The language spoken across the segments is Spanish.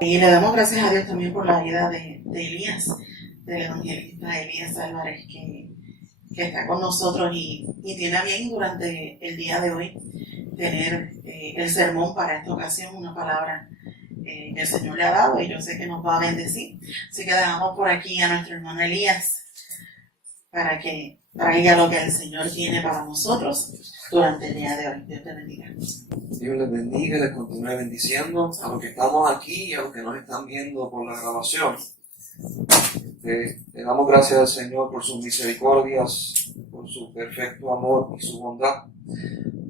Y le damos gracias a Dios también por la vida de Elías, del evangelista Elías Álvarez, que está con nosotros y tiene a bien durante el día de hoy tener el sermón para esta ocasión, una palabra que el Señor le ha dado y yo sé que nos va a bendecir. Así que dejamos por aquí a nuestro hermano Elías para que traiga lo que el Señor tiene para nosotros durante el día de hoy. Dios te bendiga. Dios les bendiga y les continúe bendiciendo a los que estamos aquí y a los que nos están viendo por la grabación. Le damos gracias al Señor por sus misericordias, por su perfecto amor y su bondad.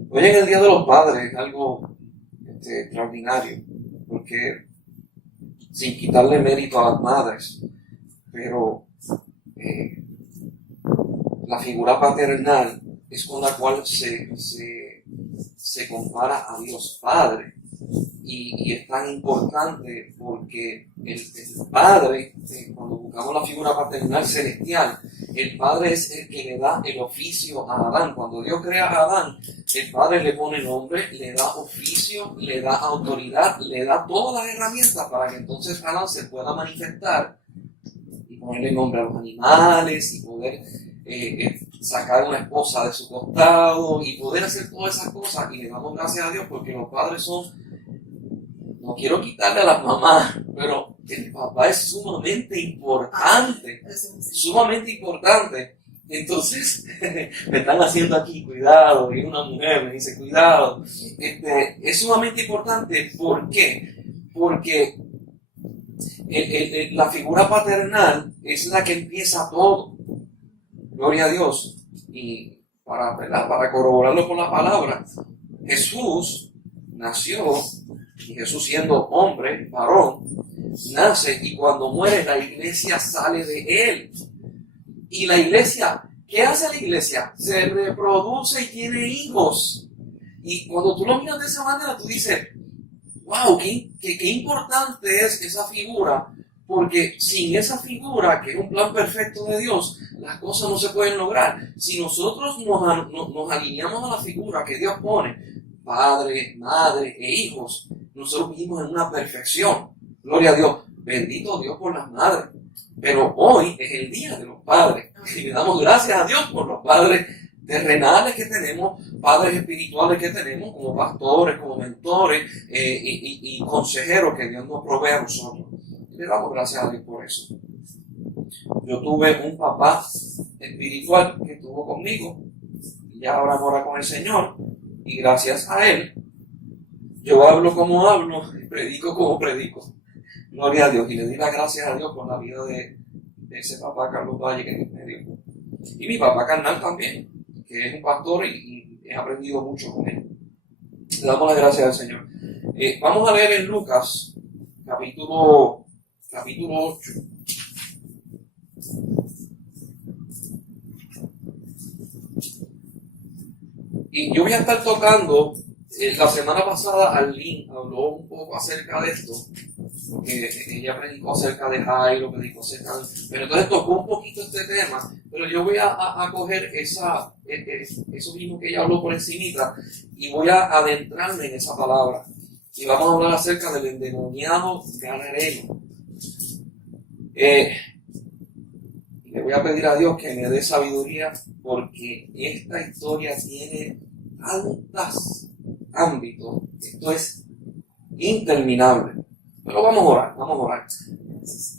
Hoy en el Día de los Padres es algo extraordinario, porque sin quitarle mérito a las madres, pero la figura paternal es con la cual se compara a Dios Padre. Y es tan importante porque el Padre, cuando buscamos la figura paternal celestial, el Padre es el que le da el oficio a Adán. Cuando Dios crea a Adán, el Padre le pone nombre, le da oficio, le da autoridad, le da todas las herramientas para que entonces Adán se pueda manifestar y ponerle nombre a los animales y poder sacar una esposa de su costado y poder hacer todas esas cosas. Y le damos gracias a Dios porque los padres son, no quiero quitarle a las mamás, pero el papá es sumamente importante, sumamente importante. Entonces, me están haciendo aquí cuidado, y una mujer me dice cuidado. Es sumamente importante. ¿Por qué? Porque la figura paternal es la que empieza todo. Gloria a Dios. Y para corroborarlo con la palabra, Jesús nació, y Jesús siendo hombre, varón, nace, y cuando muere la iglesia sale de él. Y la iglesia, ¿qué hace la iglesia? Se reproduce y tiene hijos. Y cuando tú lo miras de esa manera, tú dices, wow, qué importante es esa figura, porque sin esa figura, que es un plan perfecto de Dios, las cosas no se pueden lograr. Si nosotros nos alineamos a la figura que Dios pone, padre, madre e hijos, nosotros vivimos en una perfección. Gloria a Dios. Bendito Dios por las madres. Pero hoy es el día de los padres. Y le damos gracias a Dios por los padres terrenales que tenemos, padres espirituales que tenemos, como pastores, como mentores y consejeros que Dios nos provee a nosotros. Y le damos gracias a Dios por eso. Yo tuve un papá espiritual que estuvo conmigo y ya ahora mora con el Señor, y gracias a él yo hablo como hablo y predico como predico. Gloria a Dios. Y le di las gracias a Dios por la vida de ese papá Carlos Valle que me dio. Y mi papá carnal también, que es un pastor y he aprendido mucho con él. Le damos las gracias al Señor. Vamos a leer en Lucas capítulo 8. Y yo voy a estar tocando, la semana pasada Arlene habló un poco acerca de esto, porque ella predicó acerca de Jairo, predicó acerca de... Pero entonces tocó un poquito este tema, pero yo voy a coger eso mismo que ella habló por encimita y voy a adentrarme en esa palabra. Y vamos a hablar acerca del endemoniado gadareno. Y le voy a pedir a Dios que me dé sabiduría, porque esta historia tiene tantos ámbitos, esto es interminable. Pero vamos a orar.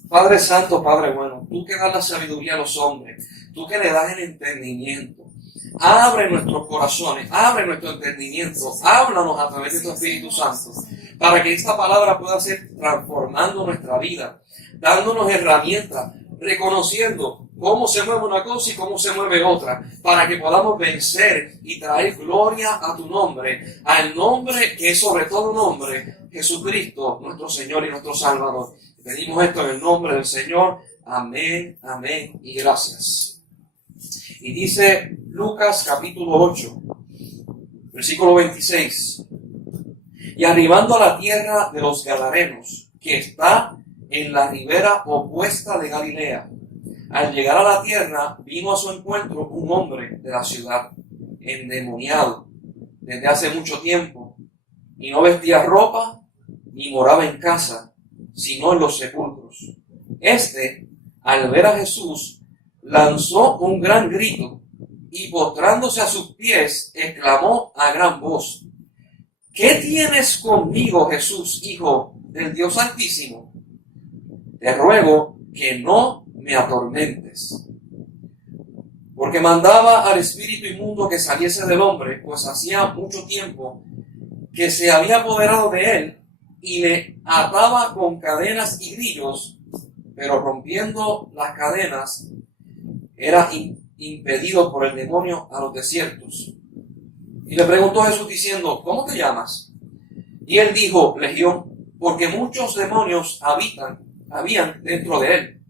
Padre Santo, Padre bueno, tú que das la sabiduría a los hombres, tú que le das el entendimiento, abre nuestros corazones, abre nuestro entendimiento, háblanos a través de tu Espíritu Santo, para que esta palabra pueda ser transformando nuestra vida, dándonos herramientas, reconociendo cómo se mueve una cosa y cómo se mueve otra, para que podamos vencer y traer gloria a tu nombre, al nombre que es sobre todo nombre, Jesucristo, nuestro Señor y nuestro Salvador. Pedimos esto en el nombre del Señor. Amén, amén y gracias. Y dice Lucas capítulo 8, versículo 26. Y arribando a la tierra de los Gadarenos, que está en la ribera opuesta de Galilea, al llegar a la tierra, vino a su encuentro un hombre de la ciudad, endemoniado desde hace mucho tiempo, y no vestía ropa, ni moraba en casa, sino en los sepulcros. Este, al ver a Jesús, lanzó un gran grito y postrándose a sus pies, exclamó a gran voz: ¿Qué tienes conmigo, Jesús, Hijo del Dios Altísimo? Te ruego que no me atormentes. Porque mandaba al espíritu inmundo que saliese del hombre, pues hacía mucho tiempo que se había apoderado de él, y le ataba con cadenas y grillos, pero rompiendo las cadenas, era impedido por el demonio a los desiertos. Y le preguntó a Jesús diciendo: ¿Cómo te llamas? Y él dijo: Legión, porque muchos demonios habían dentro de él.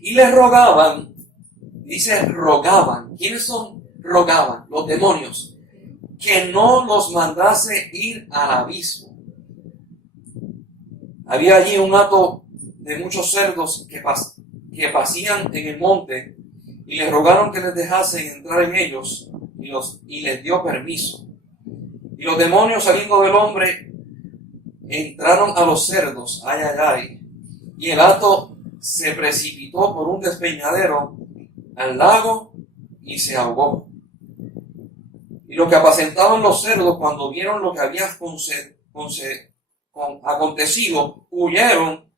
Y le rogaban, dice rogaban. ¿Quiénes son rogaban? Los demonios. Que no los mandase ir al abismo. Había allí un hato de muchos cerdos que pasían en el monte, y le rogaron que les dejasen entrar en ellos, y les dio permiso. Y los demonios, saliendo del hombre, entraron a los cerdos, y el hato se precipitó por un despeñadero al lago y se ahogó. Y los que apacentaban los cerdos, cuando vieron lo que había acontecido, huyeron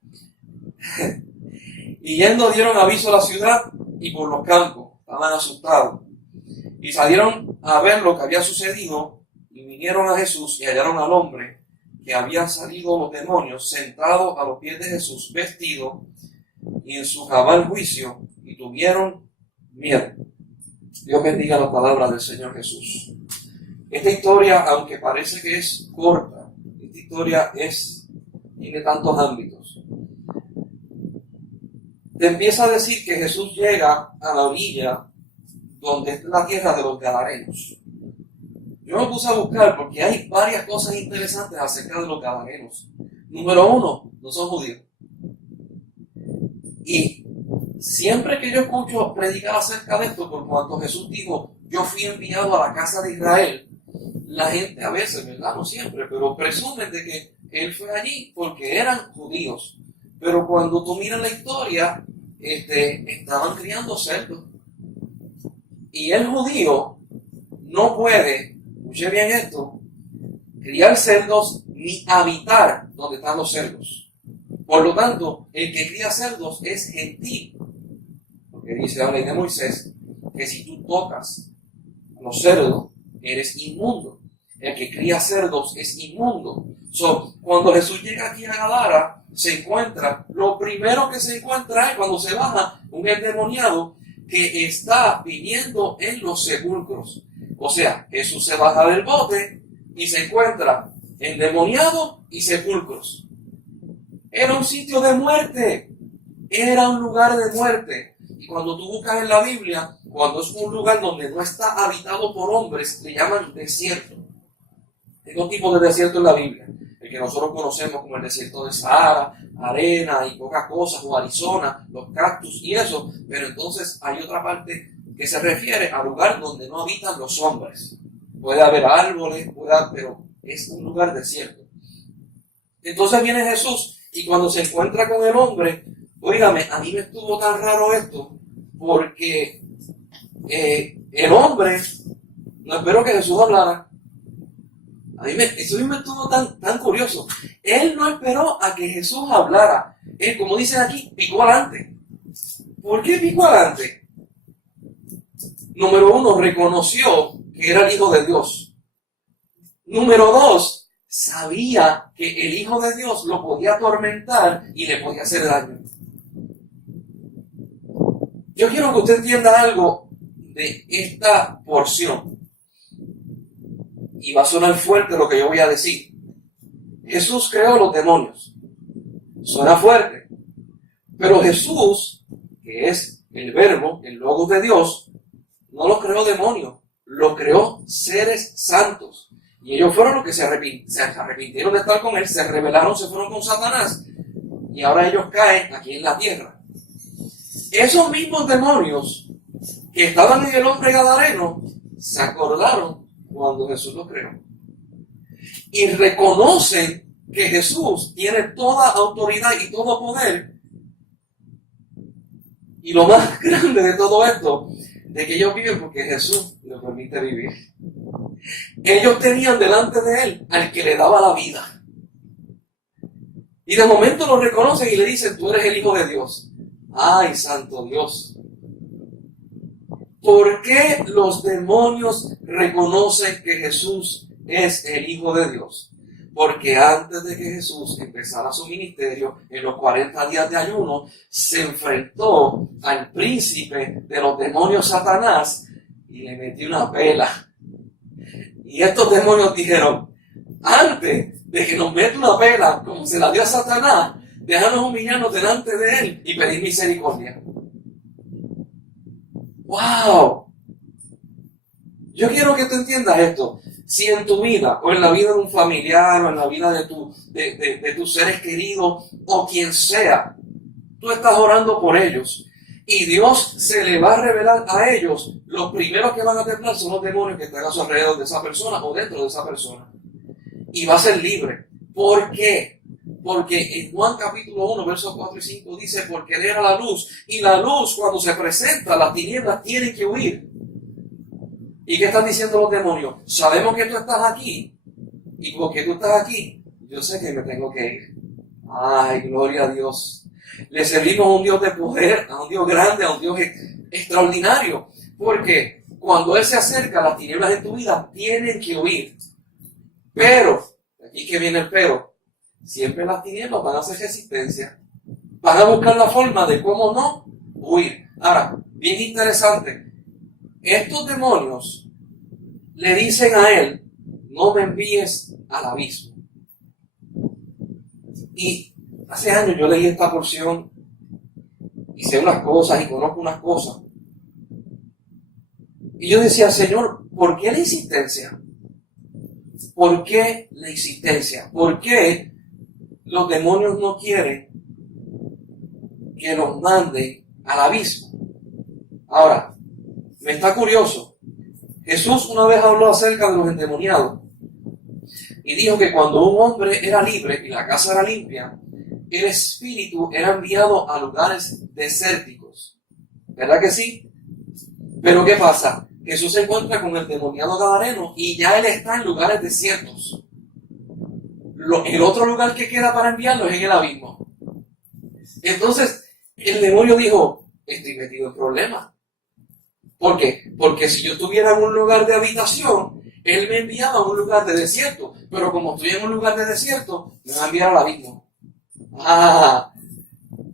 y yendo dieron aviso a la ciudad y por los campos. Estaban asustados y salieron a ver lo que había sucedido, y vinieron a Jesús y hallaron al hombre que había salido los demonios sentado a los pies de Jesús, vestido y en su cabal juicio, y tuvieron miedo. Dios bendiga la palabra del Señor Jesús. Esta historia, aunque parece que es corta, esta historia tiene tantos ámbitos. Te empieza a decir que Jesús llega a la orilla donde es la tierra de los Gadarenos. Yo me puse a buscar porque hay varias cosas interesantes acerca de los Gadarenos. Número uno, no son judíos. Y siempre que yo escucho predicar acerca de esto, por cuanto Jesús dijo: yo fui enviado a la casa de Israel, la gente a veces, ¿verdad? No siempre, pero presumen de que él fue allí porque eran judíos. Pero cuando tú miras la historia, estaban criando cerdos. Y el judío no puede, escuche bien esto, criar cerdos ni habitar donde están los cerdos. Por lo tanto, el que cría cerdos es gentil. Porque dice la ley de Moisés que si tú tocas los cerdos, eres inmundo. El que cría cerdos es inmundo. Cuando Jesús llega aquí a Gadara, lo primero que se encuentra es, cuando se baja, un endemoniado que está viviendo en los sepulcros. O sea, Jesús se baja del bote y se encuentra endemoniado y sepulcros. Era un sitio de muerte. Era un lugar de muerte. Y cuando tú buscas en la Biblia, cuando es un lugar donde no está habitado por hombres, le llaman desierto. Hay dos tipos de desierto en la Biblia. El que nosotros conocemos como el desierto de Sahara, arena y pocas cosas, o Arizona, los cactus y eso. Pero entonces hay otra parte que se refiere al lugar donde no habitan los hombres. Puede haber árboles, pero es un lugar desierto. Entonces viene Jesús, y cuando se encuentra con el hombre, óigame, a mí me estuvo tan raro esto, porque el hombre, no espero que Jesús hablara. Eso me estuvo tan curioso. Él no esperó a que Jesús hablara. Él, como dicen aquí, picó adelante. ¿Por qué picó adelante? Número uno, reconoció que era el Hijo de Dios. Número dos, sabía que el Hijo de Dios lo podía atormentar y le podía hacer daño. Yo quiero que usted entienda algo de esta porción. Y va a sonar fuerte lo que yo voy a decir. Jesús creó los demonios. Suena fuerte. Pero Jesús, que es el Verbo, el Logos de Dios, no los creó demonios, los creó seres santos. Y ellos fueron los que se arrepintieron de estar con él, se rebelaron, se fueron con Satanás. Y ahora ellos caen aquí en la tierra. Esos mismos demonios que estaban en el hombre gadareno se acordaron cuando Jesús los creó. Y reconocen que Jesús tiene toda autoridad y todo poder. Y lo más grande de todo esto, de que ellos viven porque Jesús les permite vivir. Ellos tenían delante de él al que le daba la vida. Y de momento lo reconocen y le dicen, tú eres el Hijo de Dios. ¡Ay, santo Dios! ¿Por qué los demonios reconocen que Jesús es el Hijo de Dios? Porque antes de que Jesús empezara su ministerio, en los 40 días de ayuno, se enfrentó al príncipe de los demonios, Satanás, y le metió una pela. Y estos demonios dijeron, antes de que nos meta una pela, como se la dio a Satanás, déjanos humillarnos delante de él y pedir misericordia. ¡Wow! Yo quiero que tú entiendas esto. Si en tu vida, o en la vida de un familiar, o en la vida de tus seres queridos, o quien sea, tú estás orando por ellos, y Dios se le va a revelar a ellos, los primeros que van a temblar son los demonios que están a su alrededor de esa persona, o dentro de esa persona. Y va a ser libre. ¿Por qué? Porque en Juan capítulo 1, versos 4 y 5 dice, porque Él era la luz, y la luz cuando se presenta, las tinieblas tienen que huir. ¿Y qué están diciendo los demonios? Sabemos que tú estás aquí, y porque tú estás aquí, yo sé que me tengo que ir. ¡Ay, gloria a Dios! Le servimos a un Dios de poder, a un Dios grande, a un Dios extraordinario, porque cuando Él se acerca, las tinieblas en tu vida tienen que huir. Pero, aquí que viene el pero, siempre las tinieblas van a hacer resistencia. Van a buscar la forma de cómo no huir. Ahora, bien interesante, estos demonios le dicen a él, no me envíes al abismo. Y hace años yo leí esta porción, y sé unas cosas y conozco unas cosas. Y yo decía, Señor, ¿por qué la insistencia? ¿Por qué la insistencia? ¿Por qué los demonios no quieren que los manden al abismo? Ahora, me está curioso. Jesús una vez habló acerca de los endemoniados y dijo que cuando un hombre era libre y la casa era limpia, el espíritu era enviado a lugares desérticos. ¿Verdad que sí? Pero ¿qué pasa? Jesús se encuentra con el demoniado gadareno y ya él está en lugares desiertos. El otro lugar que queda para enviarlo es en el abismo. Entonces, el demonio dijo, estoy metido en problemas. ¿Por qué? Porque si yo estuviera en un lugar de habitación, él me enviaba a un lugar de desierto. Pero como estoy en un lugar de desierto, me va a enviar al abismo.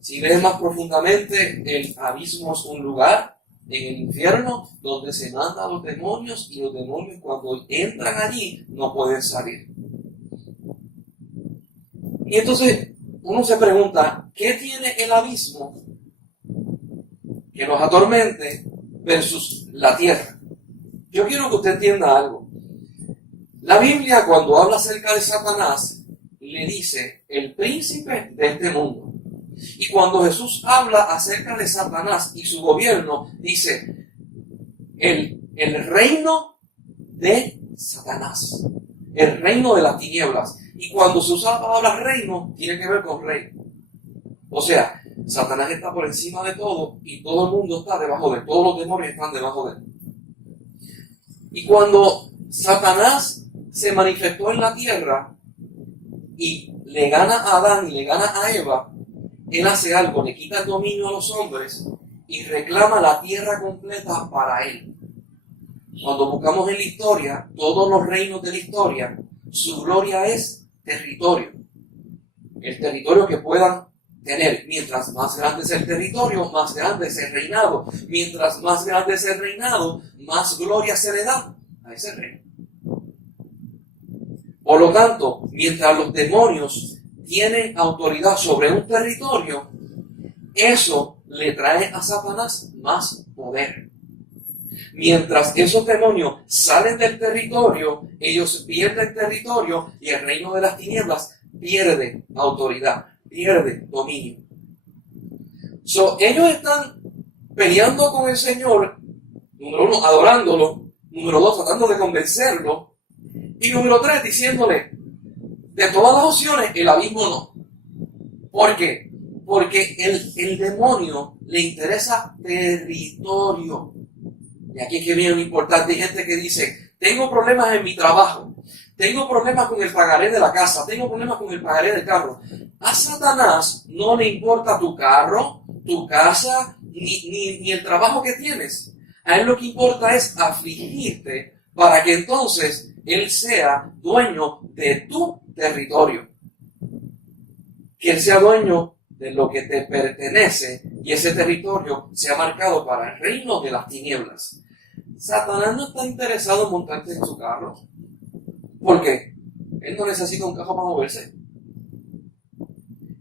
Si lees más profundamente, el abismo es un lugar en el infierno donde se mandan a los demonios, y los demonios cuando entran allí no pueden salir. Y entonces uno se pregunta, ¿qué tiene el abismo que nos atormente versus la tierra? Yo quiero que usted entienda algo. La Biblia, cuando habla acerca de Satanás, le dice el príncipe de este mundo. Y cuando Jesús habla acerca de Satanás y su gobierno, dice el reino de Satanás, el reino de las tinieblas. Y cuando se usa la palabra reino, tiene que ver con rey. O sea, Satanás está por encima de todo y todo el mundo está debajo de él. Todos los demonios están debajo de él. Y cuando Satanás se manifestó en la tierra y le gana a Adán y le gana a Eva, él hace algo, le quita el dominio a los hombres y reclama la tierra completa para él. Cuando buscamos en la historia, todos los reinos de la historia, su gloria es territorio. El territorio que puedan tener. Mientras más grande es el territorio, más grande es el reinado. Mientras más grande es el reinado, más gloria se le da a ese reino. Por lo tanto, mientras los demonios tienen autoridad sobre un territorio, eso le trae a Satanás más poder. Mientras esos demonios salen del territorio, ellos pierden territorio y el reino de las tinieblas pierde autoridad, pierde dominio. Ellos están peleando con el Señor, número uno, adorándolo, número dos, tratando de convencerlo, y número tres, diciéndole, De todas las opciones, el abismo no. ¿Por qué? Porque el demonio le interesa territorio. Y aquí es que viene lo importante. Hay gente que dice, tengo problemas en mi trabajo, tengo problemas con el pagaré de la casa, tengo problemas con el pagaré del carro. A Satanás no le importa tu carro, tu casa, ni el trabajo que tienes. A él lo que importa es afligirte para que entonces él sea dueño de tu territorio. Que él sea dueño de lo que te pertenece y ese territorio sea marcado para el reino de las tinieblas. Satanás no está interesado en montarte en su carro. ¿Por qué? Él no necesita un carro para moverse.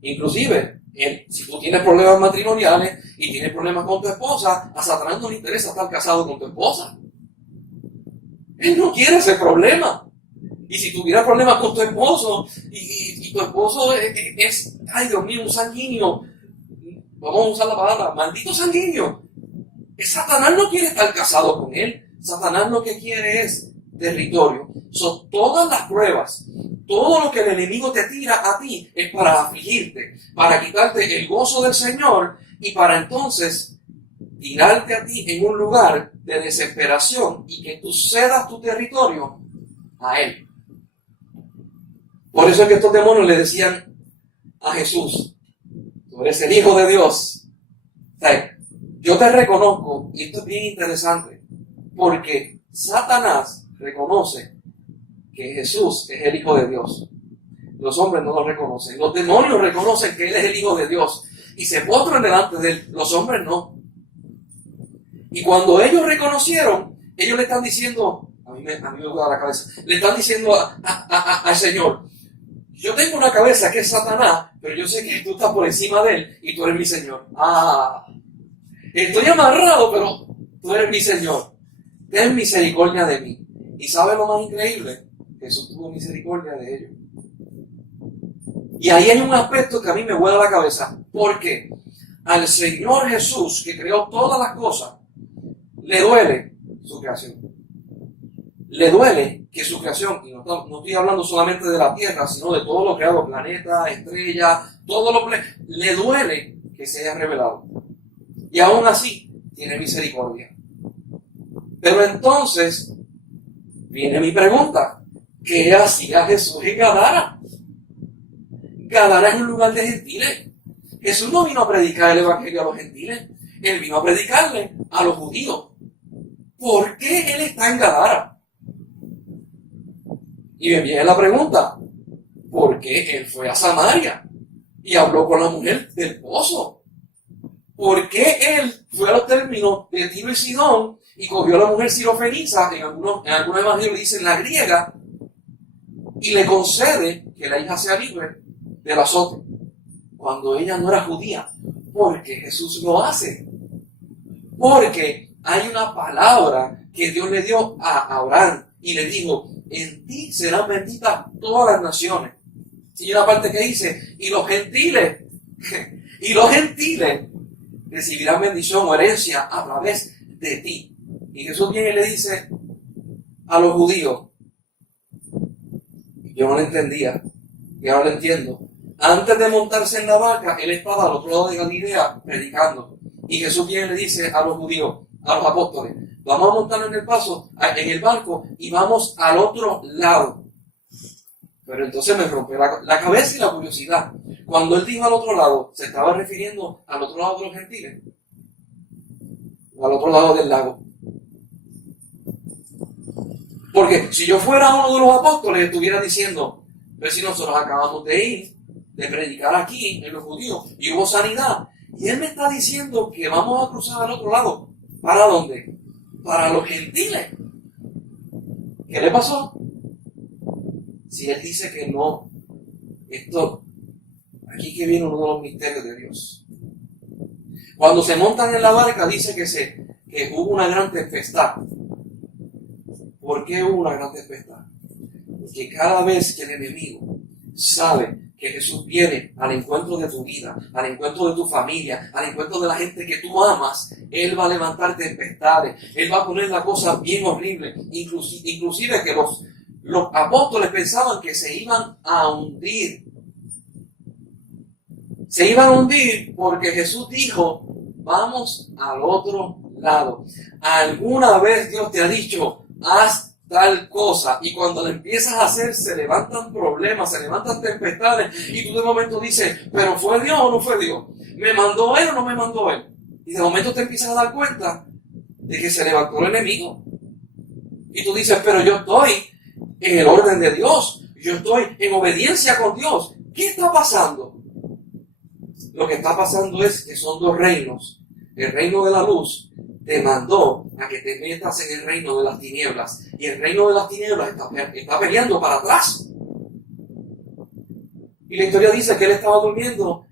Inclusive, si tú tienes problemas matrimoniales y tienes problemas con tu esposa, a Satanás no le interesa estar casado con tu esposa. Él no quiere ese problema. Y si tuviera problemas con tu esposo y tu esposo es, ay Dios mío, un sanguíneo, vamos a usar la palabra, maldito sanguíneo, Satanás no quiere estar casado con él. Satanás lo que quiere es territorio. Son todas las pruebas, todo lo que el enemigo te tira a ti es para afligirte, para quitarte el gozo del Señor y para entonces tirarte a ti en un lugar de desesperación y que tú cedas tu territorio a él. Por eso es que estos demonios le decían a Jesús, tú eres el Hijo de Dios. O sea, yo te reconozco, y esto es bien interesante, porque Satanás reconoce que Jesús es el Hijo de Dios. Los hombres no lo reconocen. Los demonios reconocen que Él es el Hijo de Dios y se postran delante de Él. Los hombres no. Y cuando ellos reconocieron, ellos le están diciendo, a mí me gusta la cabeza, le están diciendo al Señor, yo tengo una cabeza que es Satanás, pero yo sé que tú estás por encima de él y tú eres mi Señor. Estoy amarrado, pero tú eres mi Señor. Ten misericordia de mí. ¿Y sabe lo más increíble? Jesús tuvo misericordia de ellos. Y ahí hay un aspecto que a mí me vuela la cabeza. Porque al Señor Jesús, que creó todas las cosas, le duele su creación. Le duele que su creación, y no estoy hablando solamente de la tierra, sino de todo lo creado, planeta, estrella, todo lo que le duele que se haya revelado. Y aún así, tiene misericordia. Pero entonces, viene mi pregunta, ¿qué hacía Jesús en Gadara? Gadara es un lugar de gentiles. Jesús no vino a predicar el evangelio a los gentiles, Él vino a predicarle a los judíos. ¿Por qué Él está en Gadara? Y me viene la pregunta, ¿por qué Él fue a Samaria y habló con la mujer del pozo? ¿Por qué Él fue a los términos de Tiro y Sidón y cogió a la mujer sirofeniza, en algunos evangelios dicen la griega, y le concede que la hija sea libre del azote, cuando ella no era judía? Porque Jesús lo hace. Porque hay una palabra que Dios le dio a Abraham y le dijo, en ti serán benditas todas las naciones. Y hay una parte que dice, y los gentiles recibirán bendición o herencia a través de ti. Y Jesús viene y le dice a los judíos, yo no lo entendía, y ahora lo entiendo. Antes de montarse en la barca, Él estaba al otro lado de Galilea predicando. Y Jesús viene y le dice a los judíos, a los apóstoles, vamos a montarnos en el barco y vamos al otro lado. Pero entonces me rompe la cabeza y la curiosidad. Cuando Él dijo al otro lado, ¿se estaba refiriendo al otro lado de los gentiles? ¿O al otro lado del lago? Porque si yo fuera uno de los apóstoles, estuviera diciendo, pero si nosotros acabamos de ir, de predicar aquí en los judíos, y hubo sanidad, y Él me está diciendo que vamos a cruzar al otro lado. ¿Para dónde? Para los gentiles. ¿Qué le pasó? Si Él dice que no, aquí que viene uno de los misterios de Dios. Cuando se montan en la barca dice que hubo una gran tempestad. ¿Por qué hubo una gran tempestad? Porque cada vez que el enemigo sabe que Jesús viene al encuentro de tu vida, al encuentro de tu familia, al encuentro de la gente que tú amas, Él va a levantar tempestades, Él va a poner la cosa bien horrible, inclusive que los apóstoles pensaban que se iban a hundir. Se iban a hundir porque Jesús dijo, vamos al otro lado. ¿Alguna vez Dios te ha dicho, haz tal cosa? Y cuando la empiezas a hacer, se levantan problemas, se levantan tempestades, y tú de momento dices, ¿pero fue Dios o no fue Dios? ¿Me mandó Él o no me mandó Él? Y de momento te empiezas a dar cuenta de que se levantó el enemigo. Y tú dices, pero yo estoy en el orden de Dios. Yo estoy en obediencia con Dios. ¿Qué está pasando? Lo que está pasando es que son dos reinos. El reino de la luz te mandó a que te metas en el reino de las tinieblas. Y el reino de las tinieblas está peleando para atrás. Y la historia dice que él estaba durmiendo.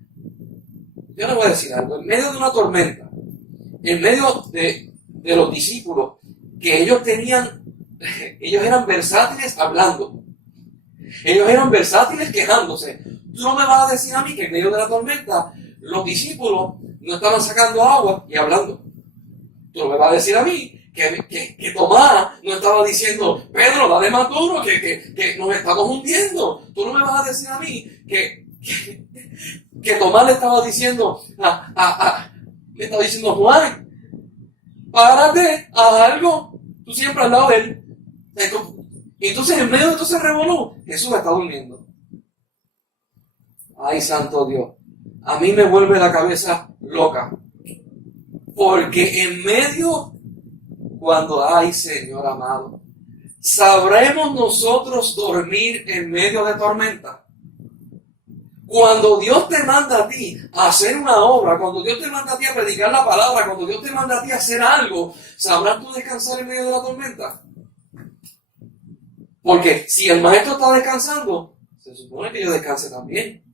Yo le voy a decir algo. En medio de una tormenta, en medio de los discípulos, que ellos eran versátiles hablando. Ellos eran versátiles quejándose. Tú no me vas a decir a mí que en medio de la tormenta los discípulos no estaban sacando agua y hablando. Tú no me vas a decir a mí que Tomás no estaba diciendo, Pedro, dale más duro, que nos estamos hundiendo. Tú no me vas a decir a mí que Tomás le estaba diciendo Juan, párate, haz algo. Tú siempre al lado de él. Y entonces en medio de todo ese revolú, Jesús está durmiendo. Ay, santo Dios. A mí me vuelve la cabeza loca. Porque en medio, ay, Señor amado, ¿sabremos nosotros dormir en medio de tormenta? Cuando Dios te manda a ti a hacer una obra, cuando Dios te manda a ti a predicar la palabra, cuando Dios te manda a ti a hacer algo, ¿sabrás tú descansar en medio de la tormenta? Porque si el maestro está descansando, se supone que yo descanse también.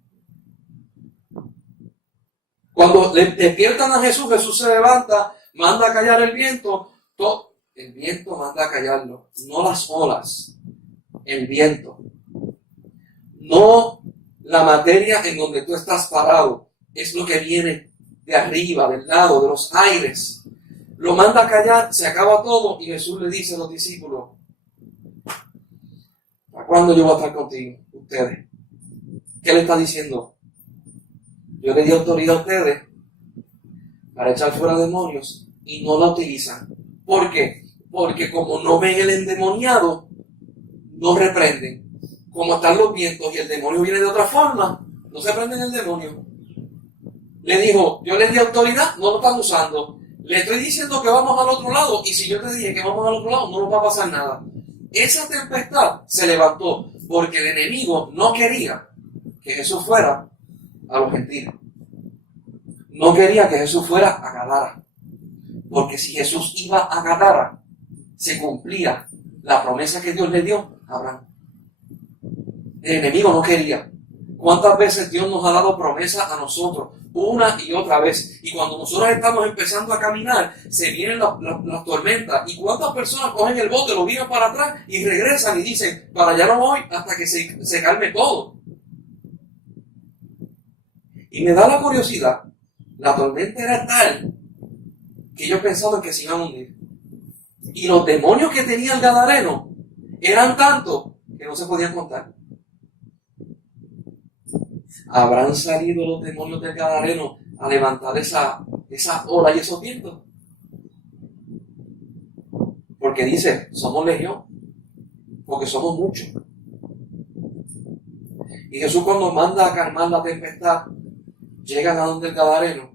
Cuando le despiertan a Jesús, Jesús se levanta, manda a callar el viento. El viento manda a callarlo, no las olas, el viento. No la materia en donde tú estás parado, es lo que viene de arriba, del lado, de los aires. Lo manda a callar, se acaba todo y Jesús le dice a los discípulos, ¿a cuándo yo voy a estar contigo, ustedes? ¿Qué le está diciendo? Yo le di autoridad a ustedes para echar fuera demonios y no la utilizan. ¿Por qué? Porque como no ven el endemoniado, no reprenden. Como están los vientos y el demonio viene de otra forma, no se prenden el demonio. Le dijo, yo les di autoridad, no lo están usando. Le estoy diciendo que vamos al otro lado y si yo te dije que vamos al otro lado, no nos va a pasar nada. Esa tempestad se levantó porque el enemigo no quería que Jesús fuera a los gentiles. No quería que Jesús fuera a Gadara. Porque si Jesús iba a Gadara, se cumplía la promesa que Dios le dio a Abraham. El enemigo no quería. ¿Cuántas veces Dios nos ha dado promesas a nosotros? Una y otra vez. Y cuando nosotros estamos empezando a caminar, se vienen las tormentas. ¿Y cuántas personas cogen el bote, lo viran para atrás y regresan y dicen, para allá no voy hasta que se calme todo? Y me da la curiosidad. La tormenta era tal que yo pensaba que se iban a hundir. Y los demonios que tenía el gadareno eran tantos que no se podían contar. ¿Habrán salido los demonios del gadareno a levantar esa ola y esos vientos? Porque dice, somos legión, porque somos muchos. Y Jesús cuando manda a calmar la tempestad, llegan a donde el gadareno.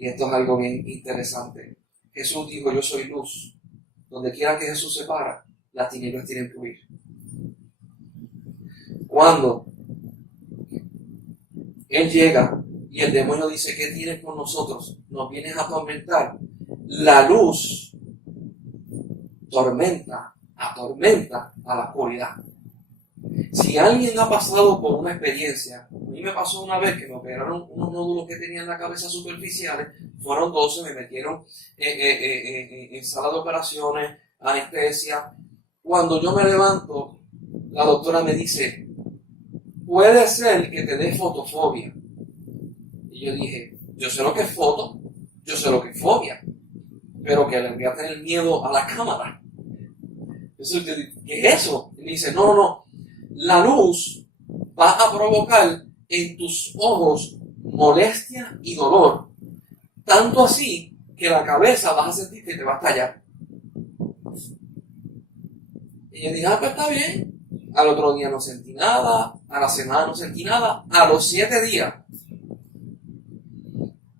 Y esto es algo bien interesante. Jesús dijo, yo soy luz. Donde quiera que Jesús se para, las tinieblas tienen que huir. Cuando Él llega y el demonio dice, ¿qué tienes con nosotros? Nos vienes a atormentar. La luz atormenta a la oscuridad. Si alguien ha pasado por una experiencia, a mí me pasó una vez que me operaron unos nódulos que tenía en la cabeza superficiales, fueron 12, me metieron en sala de operaciones, anestesia. Cuando yo me levanto, la doctora me dice, puede ser que te dé fotofobia. Y yo dije, yo sé lo que es foto, yo sé lo que es fobia, pero que le voy a tener miedo a la cámara. Jesús te dice, ¿qué es eso? Y me dice, no. La luz va a provocar en tus ojos molestia y dolor. Tanto así que la cabeza vas a sentir que te va a estallar. Y yo dije, pues está bien. Al otro día no sentí nada, a la semana no sentí nada. A los 7 días,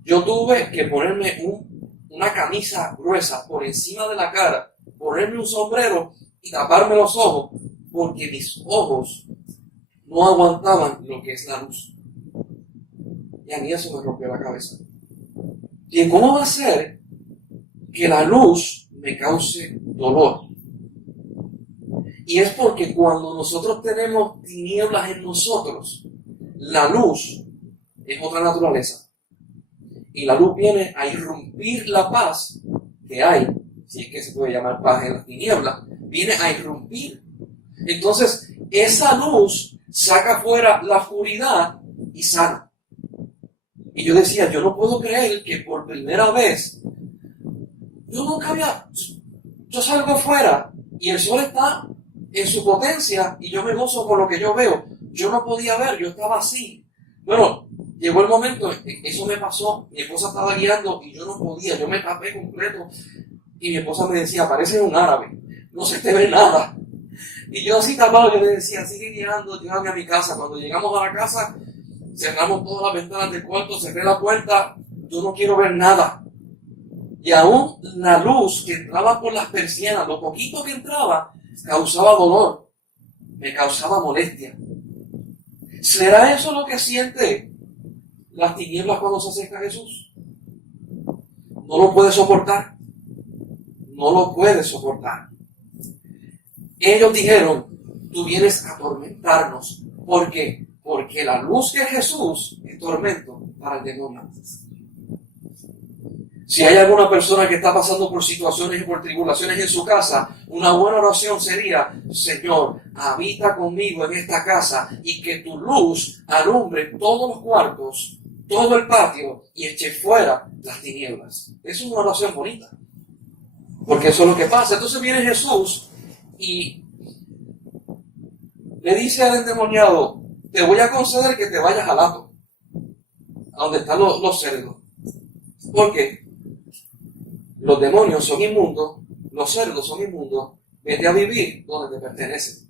yo tuve que ponerme una camisa gruesa por encima de la cara, ponerme un sombrero y taparme los ojos, porque mis ojos no aguantaban lo que es la luz. Y a mí eso me rompió la cabeza. ¿Y cómo va a ser que la luz me cause dolor? Y es porque cuando nosotros tenemos tinieblas en nosotros, la luz es otra naturaleza. Y la luz viene a irrumpir la paz que hay, si es que se puede llamar paz en las tinieblas, viene a irrumpir. Entonces, esa luz saca fuera la oscuridad y sana. Y yo decía, yo no puedo creer que por primera vez, yo salgo afuera y el sol está en su potencia y yo me gozo por lo que yo veo. Yo no podía ver, yo estaba así. Bueno, llegó el momento, eso me pasó, mi esposa estaba guiando y yo no podía, yo me tapé completo y mi esposa me decía, pareces un árabe, no se te ve nada. Y yo así tapado, yo le decía, sigue guiando, llévame a mi casa. Cuando llegamos a la casa, cerramos todas las ventanas del cuarto, cerré la puerta, yo no quiero ver nada. Y aún la luz que entraba por las persianas, lo poquito que entraba, causaba dolor, me causaba molestia. ¿Será eso lo que siente las tinieblas cuando se acerca a Jesús? No lo puede soportar. No lo puede soportar. Ellos dijeron, tú vienes a atormentarnos. ¿Por qué? Porque la luz de Jesús es tormento para el demonio. Si hay alguna persona que está pasando por situaciones y por tribulaciones en su casa, una buena oración sería, Señor, habita conmigo en esta casa y que tu luz alumbre todos los cuartos, todo el patio y eche fuera las tinieblas. Es una oración bonita, porque eso es lo que pasa. Entonces viene Jesús y le dice al endemoniado, te voy a conceder que te vayas al hato, a donde están los cerdos. ¿Por qué? Los demonios son inmundos, los cerdos son inmundos, vete a vivir donde te pertenecen.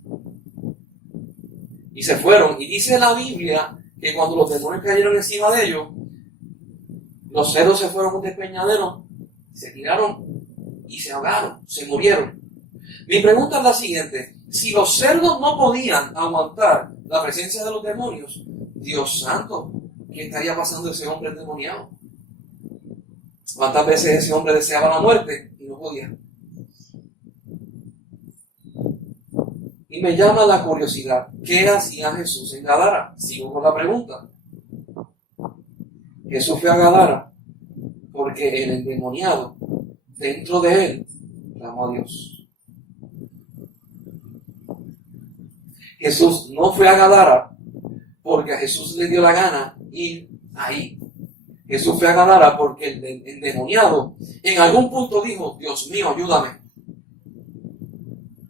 Y se fueron, y dice la Biblia que cuando los demonios cayeron encima de ellos, los cerdos se fueron a un despeñadero, se tiraron y se ahogaron, se murieron. Mi pregunta es la siguiente, si los cerdos no podían aguantar la presencia de los demonios, Dios santo, ¿qué estaría pasando a ese hombre endemoniado? ¿Cuántas veces ese hombre deseaba la muerte y no podía? Y me llama la curiosidad, ¿qué hacía Jesús en Gadara? Sigo con la pregunta. Jesús fue a Gadara porque el endemoniado dentro de él clamó a Dios. Jesús no fue a Gadara porque a Jesús le dio la gana ir ahí. Jesús fue a Gadara porque el endemoniado en algún punto dijo, Dios mío, ayúdame.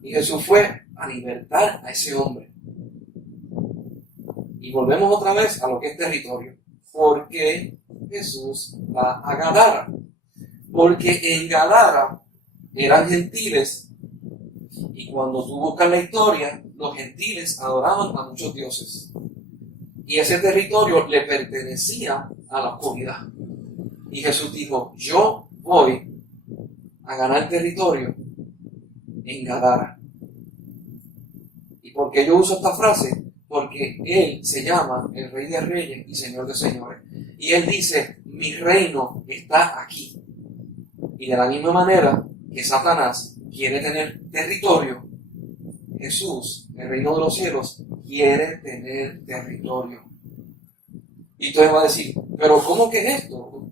Y Jesús fue a libertar a ese hombre. Y volvemos otra vez a lo que es territorio. ¿Por qué Jesús va a Gadara? Porque en Gadara eran gentiles. Y cuando tú buscas la historia, los gentiles adoraban a muchos dioses. Y ese territorio le pertenecía a la oscuridad. Y Jesús dijo, yo voy a ganar territorio en Gadara. ¿Y por qué yo uso esta frase? Porque Él se llama el Rey de Reyes y Señor de Señores. Y Él dice, mi reino está aquí. Y de la misma manera que Satanás quiere tener territorio, Jesús, el reino de los cielos, quiere tener territorio. Y tú vas a decir, pero ¿cómo que es esto?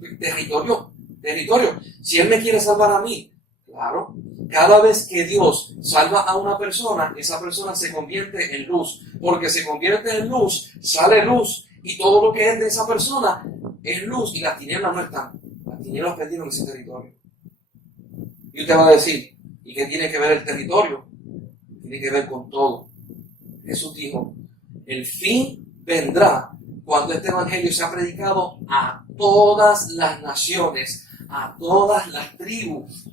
Territorio. Si Él me quiere salvar a mí, claro. Cada vez que Dios salva a una persona, esa persona se convierte en luz. Porque se convierte en luz, sale luz, y todo lo que es de esa persona es luz, y las tinieblas no están. Las tinieblas perdieron ese territorio. Y usted va a decir, ¿y qué tiene que ver el territorio? tiene que ver con todo. Jesús dijo, el fin vendrá cuando este evangelio sea predicado a todas las naciones, a todas las tribus,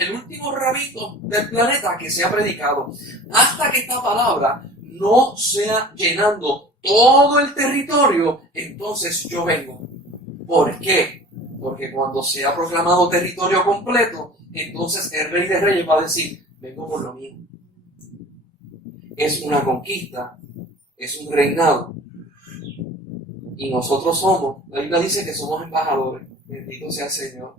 el último rabito del planeta que sea predicado, hasta que esta palabra no sea llenando todo el territorio, entonces yo vengo. ¿Por qué? Porque cuando sea proclamado territorio completo, entonces el Rey de Reyes va a decir, vengo por lo mío. Es una conquista, es un reinado. Y nosotros somos, la Biblia dice que somos embajadores. Bendito sea el Señor.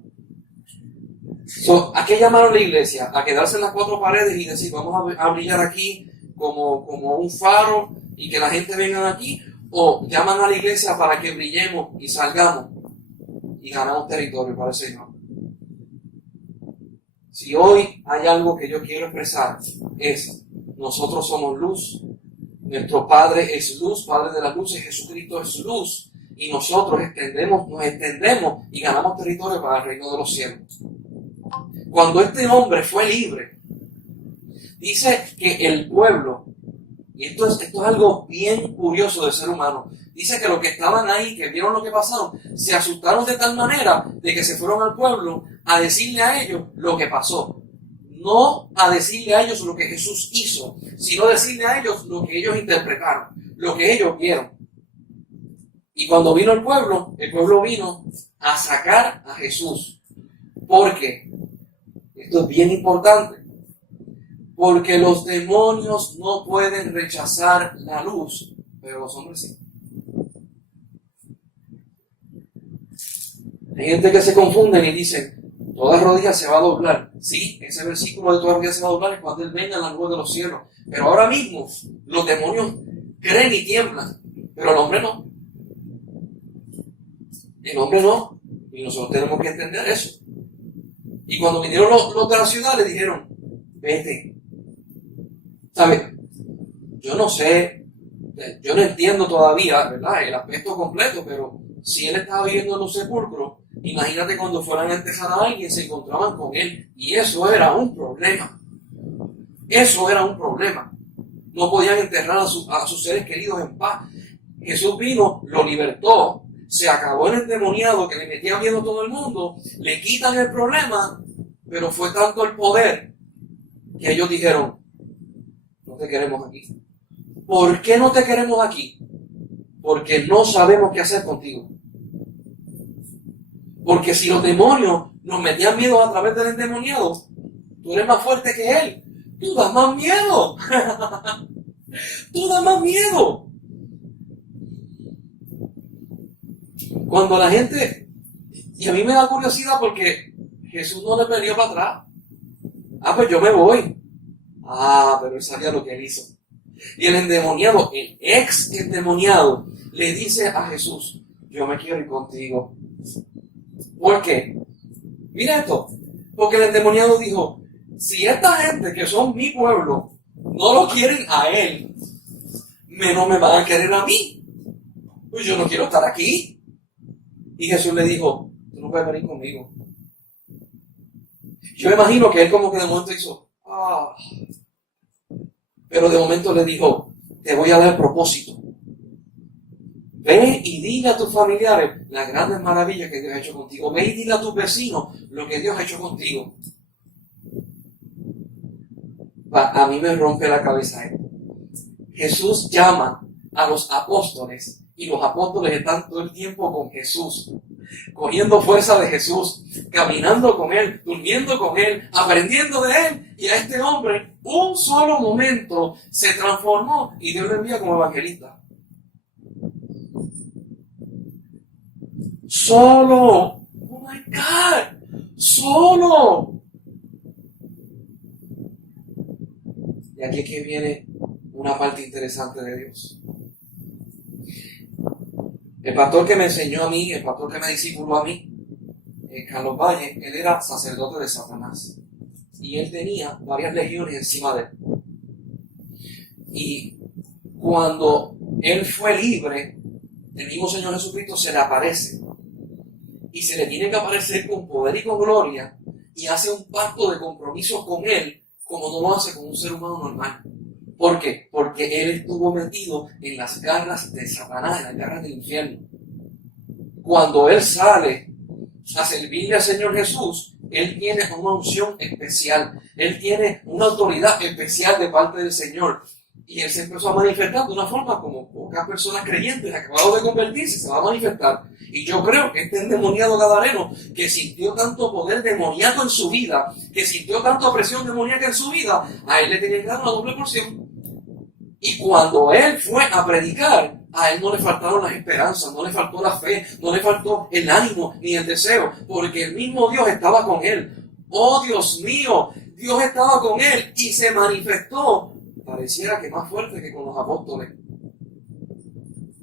¿A qué llamaron la iglesia? A quedarse en las cuatro paredes y decir, vamos a brillar aquí como un faro y que la gente venga aquí. O llaman a la iglesia para que brillemos y salgamos y ganamos territorio para el Señor. Si hoy hay algo que yo quiero expresar, es nosotros somos luz, nuestro Padre es luz, Padre de la luz, y Jesucristo es luz, y nosotros nos extendemos y ganamos territorio para el reino de los cielos. Cuando este hombre fue libre, dice que el pueblo, y esto es algo bien curioso del ser humano, dice que los que estaban ahí, que vieron lo que pasaron, se asustaron de tal manera de que se fueron al pueblo a decirle a ellos lo que pasó. No a decirle a ellos lo que Jesús hizo, sino decirle a ellos lo que ellos interpretaron, lo que ellos vieron. Y cuando vino el pueblo vino a sacar a Jesús. ¿Por qué? Esto es bien importante. Porque los demonios no pueden rechazar la luz, pero los hombres sí. Hay gente que se confunden y dicen, toda rodilla se va a doblar. Sí, ese versículo de toda rodilla se va a doblar es cuando Él venga en la nube de los cielos. Pero ahora mismo los demonios creen y tiemblan, pero el hombre no. El hombre no. Y nosotros tenemos que entender eso. Y cuando vinieron los de la ciudad le dijeron, vete. ¿Sabes? Yo no sé, yo no entiendo todavía, ¿verdad?, el aspecto completo, pero si él estaba viviendo en un sepulcro, imagínate cuando fueran a enterrar a alguien, se encontraban con él. Y eso era un problema. Eso era un problema. No podían enterrar a sus seres queridos en paz. Jesús vino, lo libertó, se acabó el endemoniado que le metía miedo a todo el mundo, le quitan el problema, pero fue tanto el poder que ellos dijeron, no te queremos aquí. ¿Por qué no te queremos aquí? Porque no sabemos qué hacer contigo. Porque si los demonios nos metían miedo a través del endemoniado, tú eres más fuerte que él. Tú das más miedo. Tú das más miedo. Cuando la gente, y a mí me da curiosidad porque Jesús no le peleó para atrás. Pues yo me voy. Pero él sabía lo que él hizo. Y el endemoniado, el ex endemoniado, le dice a Jesús, yo me quiero ir contigo. ¿Por qué? Mira esto. Porque el endemoniado dijo, si esta gente que son mi pueblo no lo quieren a él, menos me van a querer a mí. Pues yo no quiero estar aquí. Y Jesús le dijo, tú no puedes venir conmigo. Yo me imagino que él como que de momento hizo, pero de momento le dijo, te voy a dar propósito. Ve y dile a tus familiares las grandes maravillas que Dios ha hecho contigo. Ve y dile a tus vecinos lo que Dios ha hecho contigo. A mí me rompe la cabeza esto. Jesús llama a los apóstoles y los apóstoles están todo el tiempo con Jesús, cogiendo fuerza de Jesús, caminando con Él, durmiendo con Él, aprendiendo de Él. Y a este hombre, un solo momento, se transformó y Dios lo envía como evangelista. Solo. Oh my God. Solo. Y aquí es que viene una parte interesante de Dios. El pastor que me enseñó a mí, el pastor que me discipuló a mí, Carlos Valle, él era sacerdote de Satanás. Y él tenía varias legiones encima de él. Y cuando él fue libre, el mismo Señor Jesucristo se le aparece. Y se le tiene que aparecer con poder y con gloria. Y hace un pacto de compromiso con él, como no lo hace con un ser humano normal. ¿Por qué? Porque él estuvo metido en las garras de Satanás, en las garras del infierno. Cuando él sale a servirle al Señor Jesús, él tiene una unción especial, él tiene una autoridad especial de parte del Señor. Y él se empezó a manifestar de una forma como pocas personas creyentes acabados de convertirse, se va a manifestar. Y yo creo que este endemoniado gadareno, que sintió tanto poder demoníaco en su vida, que sintió tanta presión demoníaca en su vida, a él le tenía que dar una doble porción. Y cuando él fue a predicar, a él no le faltaron las esperanzas, no le faltó la fe, no le faltó el ánimo ni el deseo, porque el mismo Dios estaba con él. ¡Oh, Dios mío! Dios estaba con él y se manifestó, pareciera que más fuerte que con los apóstoles.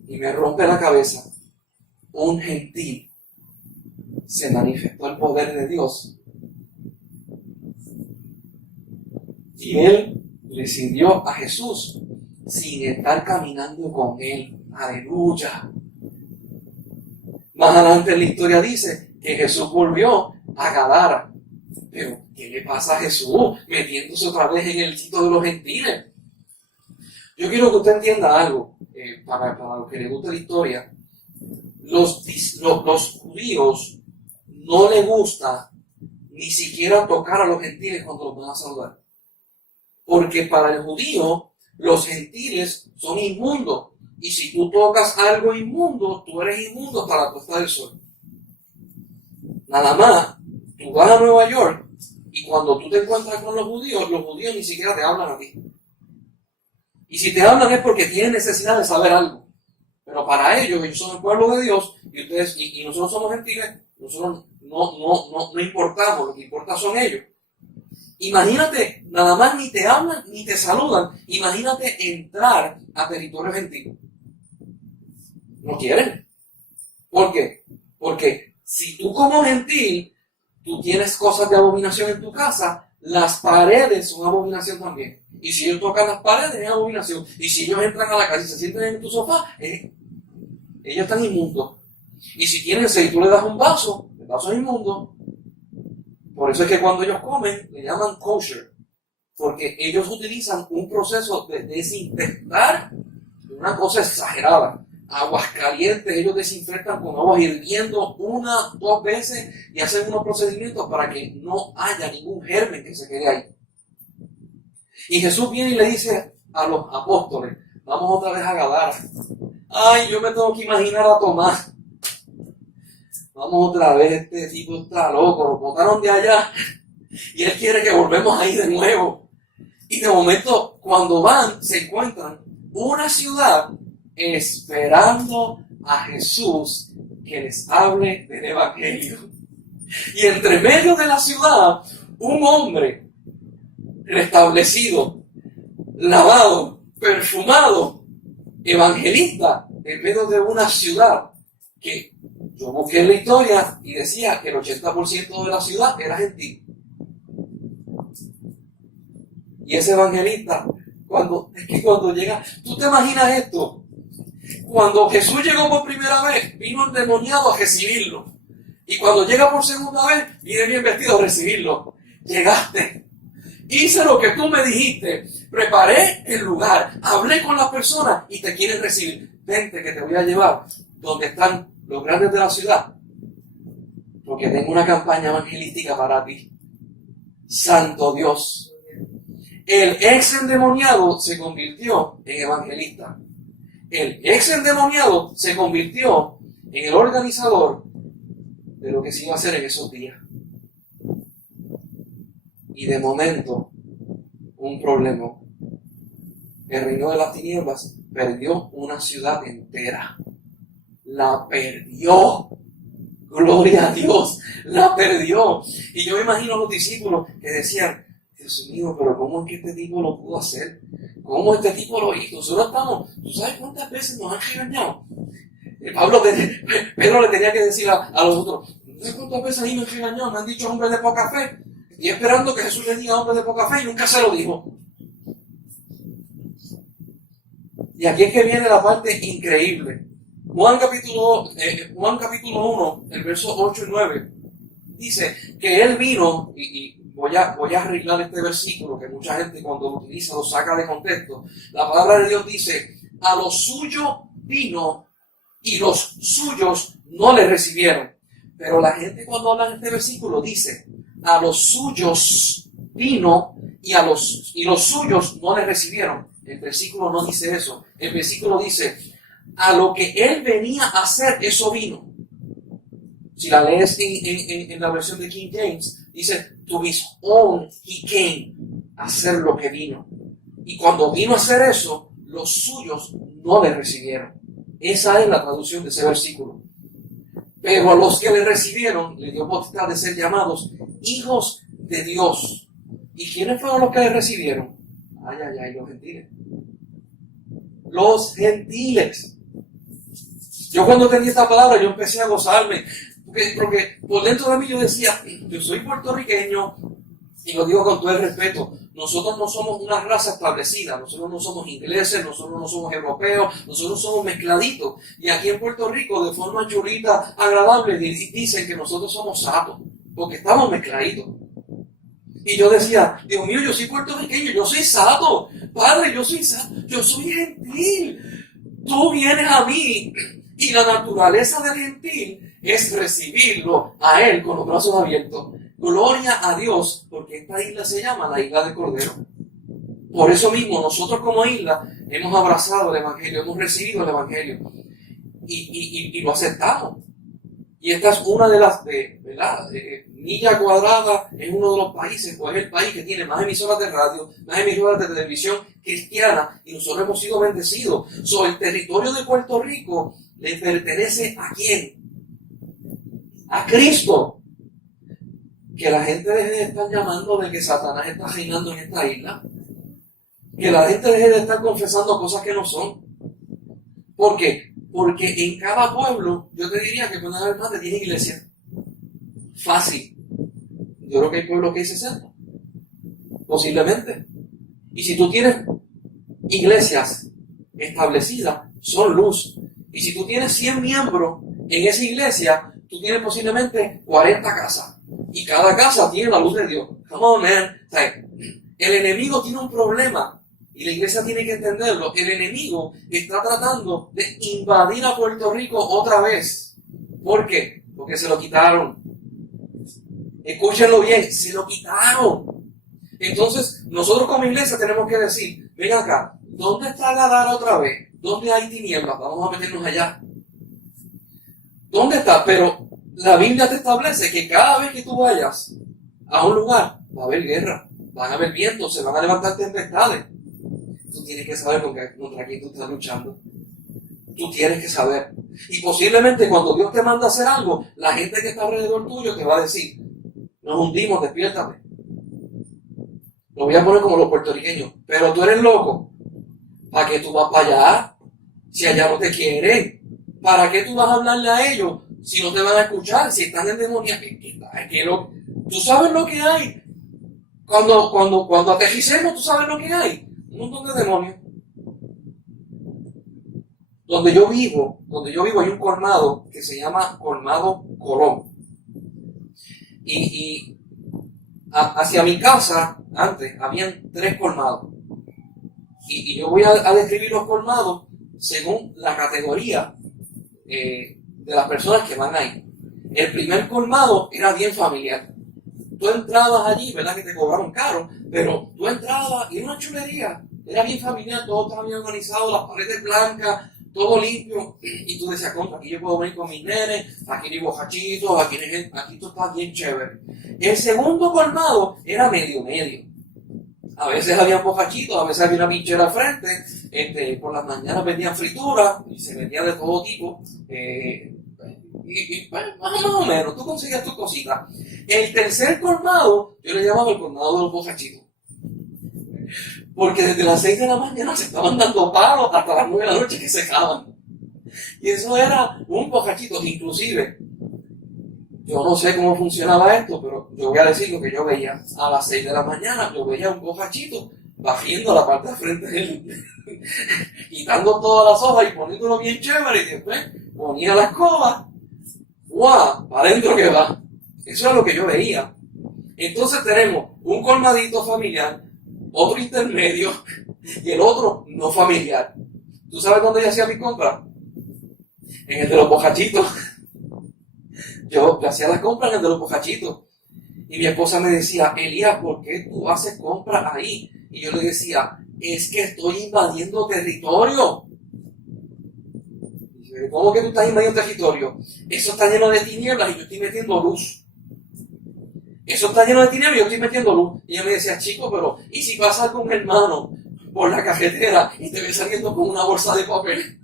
Y me rompe la cabeza. Un gentil se manifestó el poder de Dios. Y él le sirvió a Jesús sin estar caminando con él. Aleluya. Más adelante en la historia dice que Jesús volvió a Gadara. Pero, ¿qué le pasa a Jesús metiéndose otra vez en el sitio de los gentiles? Yo quiero que usted entienda algo, para los que les gusta la historia. Los judíos no les gusta ni siquiera tocar a los gentiles cuando los van a saludar. Porque para el judío, los gentiles son inmundos. Y si tú tocas algo inmundo, tú eres inmundo hasta la puesta del sol. Nada más, tú vas a Nueva York y cuando tú te encuentras con los judíos ni siquiera te hablan a ti. Y si te hablan es porque tienen necesidad de saber algo. Pero para ellos son el pueblo de Dios y ustedes y nosotros somos gentiles, nosotros no importamos, lo que importa son ellos. Imagínate, nada más ni te hablan ni te saludan. Imagínate entrar a territorio gentil. No quieren. ¿Por qué? Porque si tú como gentil, tú tienes cosas de abominación en tu casa, las paredes son abominación también. Y si ellos tocan las paredes, es abominación. Y si ellos entran a la casa y se sienten en tu sofá, ellos están inmundos. Y si tienen sed y tú le das un vaso, el vaso es inmundo. Por eso es que cuando ellos comen, le llaman kosher. Porque ellos utilizan un proceso de desinfectar, una cosa exagerada. Aguas calientes, ellos desinfectan con aguas hirviendo 1, 2 veces y hacen unos procedimientos para que no haya ningún germen que se quede ahí. Y Jesús viene y le dice a los apóstoles, vamos otra vez a Gadara. Ay, yo me tengo que imaginar a Tomás. Vamos otra vez, este tipo está loco, lo botaron de allá y él quiere que volvemos ahí de nuevo. Y de momento, cuando van, se encuentran una ciudad esperando a Jesús que les hable del Evangelio. Y entre medio de la ciudad, un hombre restablecido, lavado, perfumado, evangelista, en medio de una ciudad que yo busqué en la historia y decía que el 80% de la ciudad era gentil. Y ese evangelista, cuando llega, ¿tú te imaginas esto? Cuando Jesús llegó por primera vez, vino endemoniado a recibirlo. Y cuando llega por segunda vez, viene bien vestido a recibirlo. Llegaste. Hice lo que tú me dijiste. Preparé el lugar. Hablé con las personas y te quieren recibir. Vente que te voy a llevar donde están los grandes de la ciudad. Porque tengo una campaña evangelística para ti. Santo Dios. El ex endemoniado se convirtió en evangelista. El ex endemoniado se convirtió en el organizador de lo que se iba a hacer en esos días. Y de momento, un problema. El reino de las tinieblas perdió una ciudad entera. La perdió. Gloria a Dios. La perdió. Y yo me imagino a los discípulos que decían, Dios mío, pero ¿cómo es que este tipo lo pudo hacer? ¿Cómo este tipo lo hizo? Nosotros estamos, ¿tú sabes cuántas veces nos han regañado? Pedro le tenía que decir a los otros, ¿no sabes cuántas veces ahí me han regañado? Me han dicho hombres de poca fe. Y esperando que Jesús le diga hombres de poca fe y nunca se lo dijo. Y aquí es que viene la parte increíble. Juan capítulo 1, el verso 8 y 9, dice que él vino, y voy a arreglar este versículo que mucha gente cuando lo utiliza lo saca de contexto. La palabra de Dios dice, a lo suyo vino y los suyos no le recibieron. Pero la gente cuando habla en este versículo dice, a los suyos vino y los suyos no le recibieron. El versículo no dice eso. El versículo dice, a lo que él venía a hacer, eso vino. Si la lees en la versión de King James, dice, to his own he came, a hacer lo que vino. Y cuando vino a hacer eso, los suyos no le recibieron. Esa es la traducción de ese versículo. Pero a los que le recibieron, le dio potestad de ser llamados hijos de Dios. ¿Y quiénes fueron los que le recibieron? Los gentiles. Los gentiles. Yo cuando entendí esta palabra, yo empecé a gozarme. Porque por dentro de mí yo decía, yo soy puertorriqueño, y lo digo con todo el respeto, nosotros no somos una raza establecida, nosotros no somos ingleses, nosotros no somos europeos, nosotros somos mezcladitos. Y aquí en Puerto Rico, de forma chulita, agradable, dicen que nosotros somos satos, porque estamos mezcladitos. Y yo decía, Dios mío, yo soy puertorriqueño, yo soy sato, Padre, yo soy sato, yo soy gentil. Tú vienes a mí, y la naturaleza del gentil es recibirlo a Él con los brazos abiertos. Gloria a Dios, porque esta isla se llama la Isla del Cordero. Por eso mismo, nosotros como isla hemos abrazado el Evangelio, hemos recibido el Evangelio y lo aceptamos. Y esta es una de las, ¿verdad? Milla Cuadrada es uno de los países, o es el país que tiene más emisoras de radio, más emisoras de televisión cristiana, y nosotros hemos sido bendecidos. El territorio de Puerto Rico le pertenece ¿a quién? A Cristo. Que la gente deje de estar llamando de que Satanás está reinando en esta isla. Que la gente deje de estar confesando cosas que no son. ¿Por qué? Porque en cada pueblo, yo te diría que pueden haber más de 10 iglesias. Fácil. Yo creo que hay pueblos que hay 60. Posiblemente. Y si tú tienes iglesias establecidas, son luz. Y si tú tienes 100 miembros en esa iglesia, tú tienes posiblemente 40 casas. Y cada casa tiene la luz de Dios. Come on, man. O sea, el enemigo tiene un problema. Y la iglesia tiene que entenderlo. El enemigo está tratando de invadir a Puerto Rico otra vez. ¿Por qué? Porque se lo quitaron. Escúchenlo bien, se lo quitaron. Entonces, nosotros como iglesia tenemos que decir, ven acá, ¿dónde está Gadara otra vez? ¿Dónde hay tinieblas? Vamos a meternos allá. ¿Dónde está? Pero la Biblia te establece que cada vez que tú vayas a un lugar, va a haber guerra, van a haber vientos, se van a levantar tempestades. Tú tienes que saber contra quién tú estás luchando. Tú tienes que saber. Y posiblemente cuando Dios te manda a hacer algo, la gente que está alrededor tuyo te va a decir, nos hundimos, despiértate. Lo voy a poner como los puertorriqueños. Pero tú eres loco. ¿Para qué tú vas para allá? Si allá no te quieren. ¿Para qué tú vas a hablarle a ellos si no te van a escuchar? Si están en demonía. Tú sabes lo que hay. Cuando aterricemos, tú sabes lo que hay. Un montón de demonios. Donde yo vivo hay un colmado que se llama Colmado Colón. Y hacia mi casa, antes, habían 3 colmados. Y yo voy a describir los colmados según la categoría de las personas que van ahí. El primer colmado era bien familiar. Tú entrabas allí, ¿verdad? Que te cobraron caro, pero tú entrabas y era una chulería. Era bien familiar, todo estaba bien organizado, las paredes blancas, todo limpio. Y tú decías, contra, aquí yo puedo venir con mis nenes, aquí hay bojachitos, aquí tú estás bien chévere. El segundo colmado era medio. A veces había bojachitos, a veces había una pinchera al frente, por las mañanas vendían frituras y se vendía de todo tipo. Más o menos, tú conseguías tus cositas. El tercer colmado, yo le llamaba el colmado de los bojachitos. Porque desde las 6 de la mañana se estaban dando palos hasta las 9 de la noche que se acaban. Y eso era un bojachito. Inclusive, yo no sé cómo funcionaba esto, pero yo voy a decir lo que yo veía. A las 6 de la mañana yo veía un bojachito barriendo la parte de frente, quitando todas las hojas y poniéndolo bien chévere, y después ponía la escoba, ¡guau! Para adentro que va. Eso era lo que yo veía. Entonces tenemos un colmadito familiar, otro intermedio y el otro no familiar. ¿Tú sabes dónde yo hacía mi compra? En el de los bocachitos. Yo hacía las compras en el de los bocachitos. Y mi esposa me decía, Elías, ¿por qué tú haces compras ahí? Y yo le decía, es que estoy invadiendo territorio. Y dice, ¿cómo que tú estás invadiendo territorio? Eso está lleno de tinieblas y yo estoy metiendo luz. Eso está lleno de tinieblas y yo estoy metiendo luz. Y ella me decía, chico, pero ¿y si pasa algún hermano por la carretera y te ve saliendo con una bolsa de papel?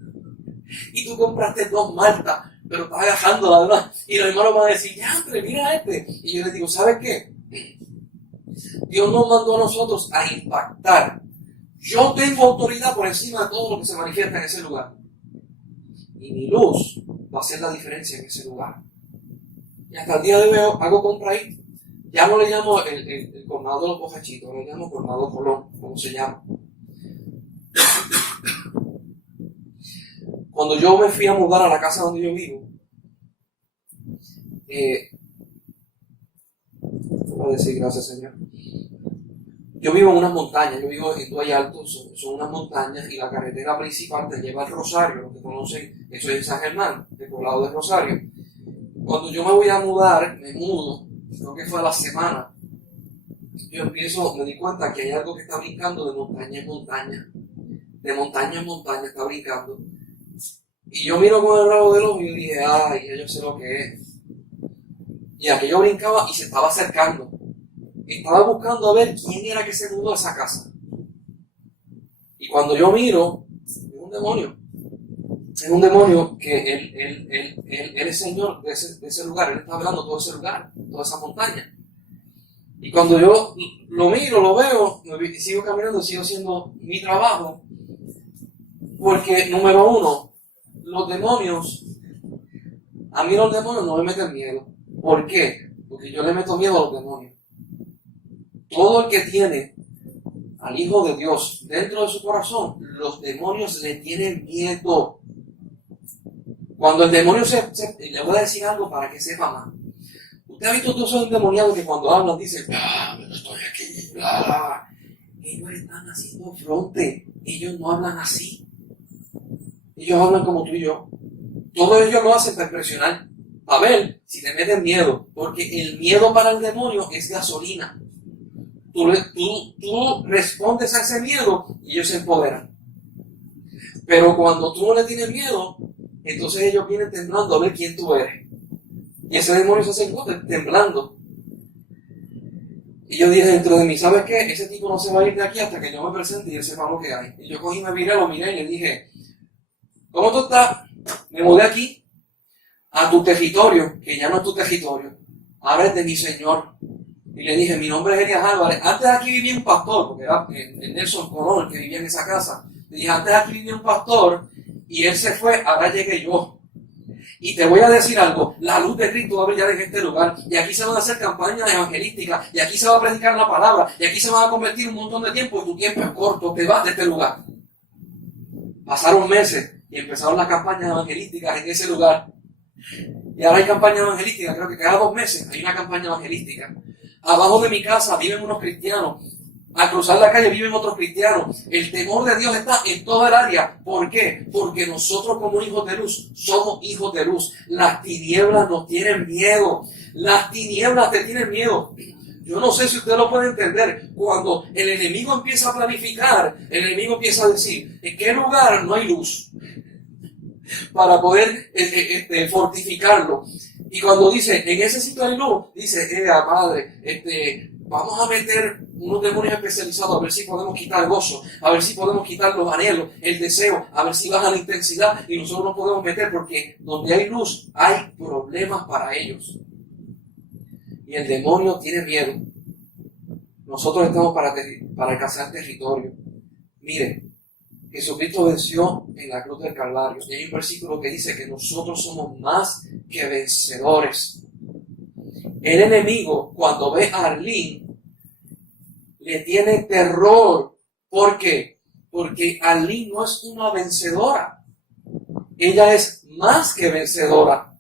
Y tú compraste 2 maltas, pero estás agajando la verdad. Y los hermanos van a decir, ya, hombre, mira este. Y yo les digo, ¿sabes qué? Dios nos mandó a nosotros a impactar. Yo tengo autoridad por encima de todo lo que se manifiesta en ese lugar. Y mi luz va a hacer la diferencia en ese lugar. Y hasta el día de hoy hago compra ahí. Ya no le llamo el colmado de los bocachitos, le llamo colmado Colón, como se llama. Cuando yo me fui a mudar a la casa donde yo vivo, voy a decir gracias, Señor. Yo vivo en unas montañas, yo vivo en Duay Alto, son unas montañas y la carretera principal te lleva al Rosario, lo que conocen, eso es en San Germán, el poblado de Rosario. Cuando yo me voy a mudar, me mudo, creo que fue a la semana, yo me di cuenta que hay algo que está brincando de montaña en montaña, de montaña en montaña está brincando. Y yo miro con el rabo del ojo y yo dije, ay, ya yo sé lo que es. Y aquello brincaba y se estaba acercando. Estaba buscando a ver quién era que se mudó a esa casa. Y cuando yo miro, es un demonio. Es un demonio que él es señor de ese lugar. Él está hablando todo ese lugar, toda esa montaña. Y cuando yo lo miro, lo veo, sigo caminando, sigo haciendo mi trabajo. Porque, número uno, los demonios, a mí los demonios no me meten miedo. ¿Por qué? Porque yo le meto miedo a los demonios. Todo el que tiene al Hijo de Dios dentro de su corazón, los demonios le tienen miedo. Cuando el demonio le voy a decir algo para que sepa más. Usted ha visto todos esos endemoniados que cuando hablan dicen, pero estoy aquí, bla. Ellos están haciendo fronte, ellos no hablan así. Ellos hablan como tú y yo. Todo ellos lo hacen para impresionar. A ver si te meten miedo. Porque el miedo para el demonio es gasolina. Tú respondes a ese miedo y ellos se empoderan. Pero cuando tú no le tienes miedo, entonces ellos vienen temblando a ver quién tú eres. Y ese demonio se hace temblando. Y yo dije dentro de mí, ¿sabes qué? Ese tipo no se va a ir de aquí hasta que yo me presente y él sepa lo que hay. Y yo cogí, lo miré y le dije, ¿cómo tú estás? Me mudé aquí a tu territorio, que ya no es tu territorio, ahora es de mi Señor. Y le dije, mi nombre es Elías Álvarez. Antes aquí vivía un pastor, porque era el Nelson Colón el que vivía en esa casa. Le dije, antes aquí vivía un pastor y él se fue, ahora llegué yo. Y te voy a decir algo, la luz de Cristo va a brillar en este lugar, y aquí se van a hacer campañas evangelísticas, y aquí se va a predicar la palabra, y aquí se va a convertir un montón de tiempo, y tu tiempo es corto, te vas de este lugar. Pasaron meses, y empezaron las campañas evangelísticas en ese lugar. Y ahora hay campañas evangelísticas, creo que cada 2 meses hay una campaña evangelística. Abajo de mi casa viven unos cristianos. Al cruzar la calle viven otros cristianos. El temor de Dios está en toda el área. ¿Por qué? Porque nosotros como hijos de luz somos hijos de luz. Las tinieblas nos tienen miedo. Las tinieblas te tienen miedo. Yo no sé si usted lo puede entender. Cuando el enemigo empieza a planificar, el enemigo empieza a decir, ¿en qué lugar no hay luz? Para poder fortificarlo. Y cuando dice, en ese sitio hay luz, dice, padre, vamos a meter unos demonios especializados a ver si podemos quitar el gozo, a ver si podemos quitar los anhelos, el deseo, a ver si baja la intensidad y nosotros nos podemos meter porque donde hay luz hay problemas para ellos. Y el demonio tiene miedo. Nosotros estamos para alcanzar territorio. Mire, Jesucristo venció en la cruz del Calvario. Y hay un versículo que dice que nosotros somos más que vencedores. El enemigo, cuando ve a Arlene, le tiene terror. ¿Por qué? Porque Arlene no es una vencedora. Ella es más que vencedora.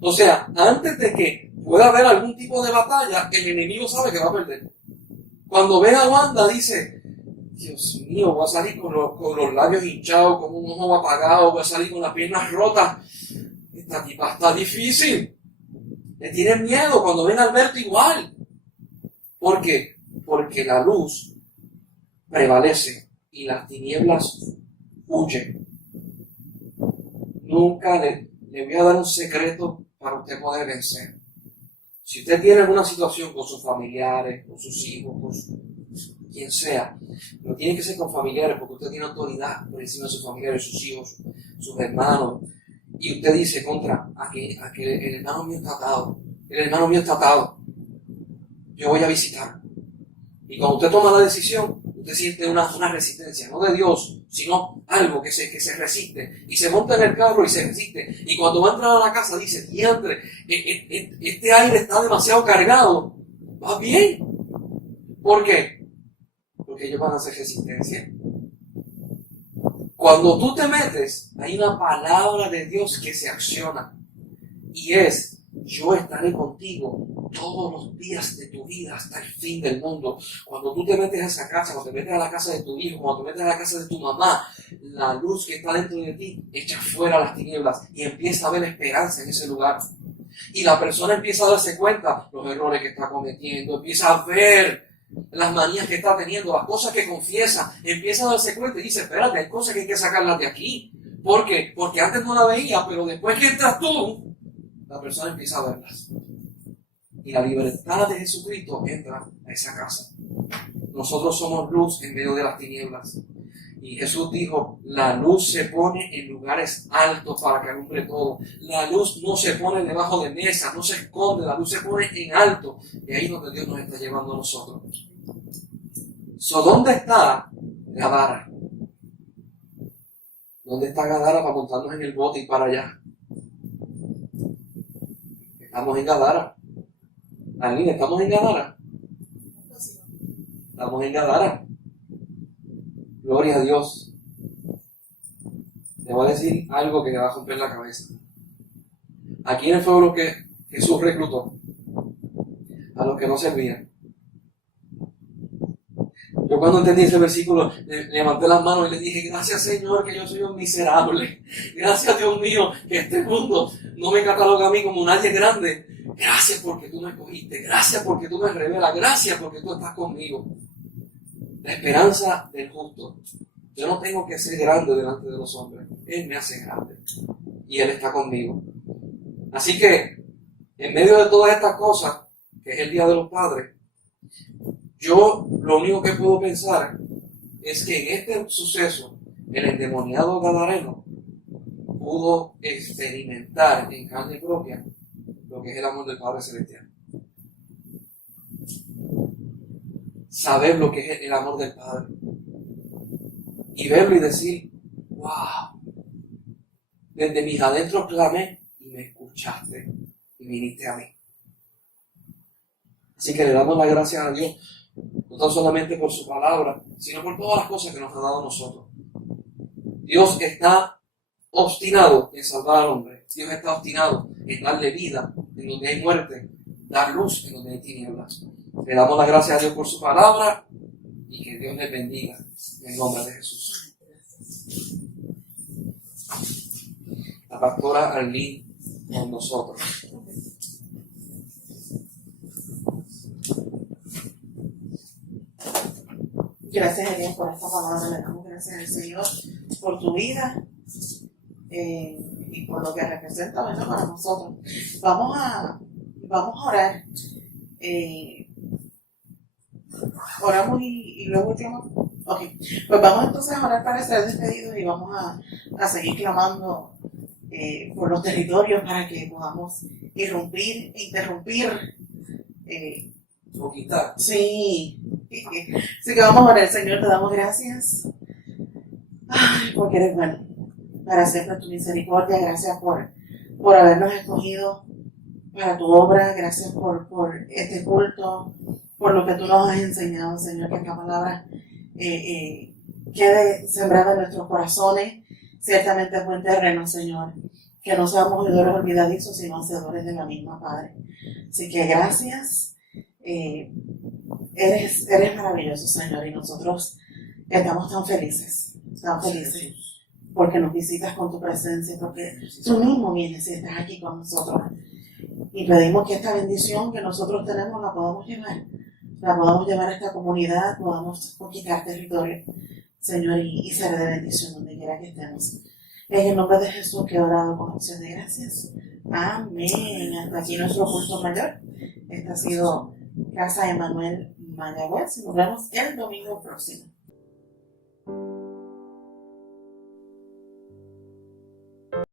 O sea, antes de que puede haber algún tipo de batalla, el enemigo sabe que va a perder. Cuando ve a Wanda, dice, Dios mío, voy a salir con los labios hinchados, con un ojo apagado, voy a salir con las piernas rotas. Esta tipa está difícil. Le tienen miedo cuando ven a Alberto igual. ¿Por qué? Porque la luz prevalece y las tinieblas huyen. Nunca le voy a dar un secreto para usted poder vencer. Si usted tiene alguna situación con sus familiares, con sus hijos, con quien sea, no tiene que ser con familiares porque usted tiene autoridad por encima de sus familiares, sus hijos, sus hermanos. Y usted dice a que el hermano mío está atado, yo voy a visitar. Y cuando usted toma la decisión, usted siente una resistencia, no de Dios, sino algo que se resiste. Y se monta en el carro y se resiste. Y cuando va a entrar a la casa dice, diantre, este aire está demasiado cargado. Va bien. ¿Por qué? Porque ellos van a hacer resistencia. Cuando tú te metes, hay una palabra de Dios que se acciona. Y es, yo estaré contigo todos los días de tu vida hasta el fin del mundo. Cuando tú te metes a esa casa, cuando te metes a la casa de tu hijo, cuando te metes a la casa de tu mamá, la luz que está dentro de ti echa fuera las tinieblas y empieza a haber esperanza en ese lugar. Y la persona empieza a darse cuenta los errores que está cometiendo, empieza a ver las manías que está teniendo, las cosas que confiesa, empieza a darse cuenta y dice, espérate, hay cosas que hay que sacarlas de aquí. ¿Por qué? Porque antes no la veía, pero después que entras tú, la persona empieza a verlas. Y la libertad de Jesucristo entra a esa casa. Nosotros somos luz en medio de las tinieblas. Y Jesús dijo, la luz se pone en lugares altos para que alumbre todo. La luz no se pone debajo de mesas, no se esconde, la luz se pone en alto. Y ahí es donde Dios nos está llevando a nosotros. ¿Dónde está Gadara? ¿Dónde está Gadara para montarnos en el bote y para allá? Estamos en Gadara. Aline, ¿estamos en Gadara? Estamos en Gadara. Gloria a Dios. Le voy a decir algo que le va a romper la cabeza. ¿A quiénes fueron los que Jesús reclutó? A los que no servían. Yo cuando entendí ese versículo, levanté las manos y le dije, gracias Señor que yo soy un miserable. Gracias Dios mío que este mundo no me cataloga a mí como nadie grande. Gracias porque tú me escogiste. Gracias porque tú me revelas. Gracias porque tú estás conmigo. La esperanza del justo. Yo no tengo que ser grande delante de los hombres. Él me hace grande. Y Él está conmigo. Así que, en medio de todas estas cosas, que es el Día de los Padres, yo lo único que puedo pensar es que en este suceso, el endemoniado gadareno pudo experimentar en carne propia lo que es el amor del Padre Celestial. Saber lo que es el amor del Padre. Y verlo y decir, wow, desde mis adentros clamé y me escuchaste y viniste a mí. Así que le damos las gracias a Dios, no tan solamente por su palabra, sino por todas las cosas que nos ha dado a nosotros. Dios está obstinado en salvar al hombre. Dios está obstinado en darle vida en donde hay muerte, dar luz en donde hay tinieblas. Le damos las gracias a Dios por su palabra y que Dios les bendiga en nombre de Jesús. La pastora Arlene con nosotros. Gracias a Dios por esta palabra, le damos gracias al Señor por tu vida y por lo que representa, ¿verdad?, para nosotros. Vamos a orar. Oramos y luego clamamos. Ok, pues vamos entonces a orar para ser despedidos y vamos a seguir clamando por los territorios para que podamos interrumpir. Conquistar. Sí. Así que vamos a orar. Señor, te damos gracias. Ay, porque eres bueno. Para siempre tu misericordia. Gracias por habernos escogido para tu obra. Gracias por este culto, por lo que tú nos has enseñado, Señor, que esta palabra quede sembrada en nuestros corazones. Ciertamente es buen terreno, Señor, que no seamos oidores olvidadizos, sino hacedores de la misma, Padre. Así que gracias. Eres maravilloso, Señor, y nosotros estamos tan felices, porque nos visitas con tu presencia, porque tú mismo vienes y estás aquí con nosotros. Y pedimos que esta bendición que nosotros tenemos la podamos llevar a esta comunidad, podamos conquistar territorio, Señor, y ser de bendición donde quiera que estemos. En el nombre de Jesús que he orado con acción de gracias. Amén. Hasta aquí nuestro culto mayor. Esta ha sido Casa Emanuel Mayagüez. Nos vemos el domingo próximo.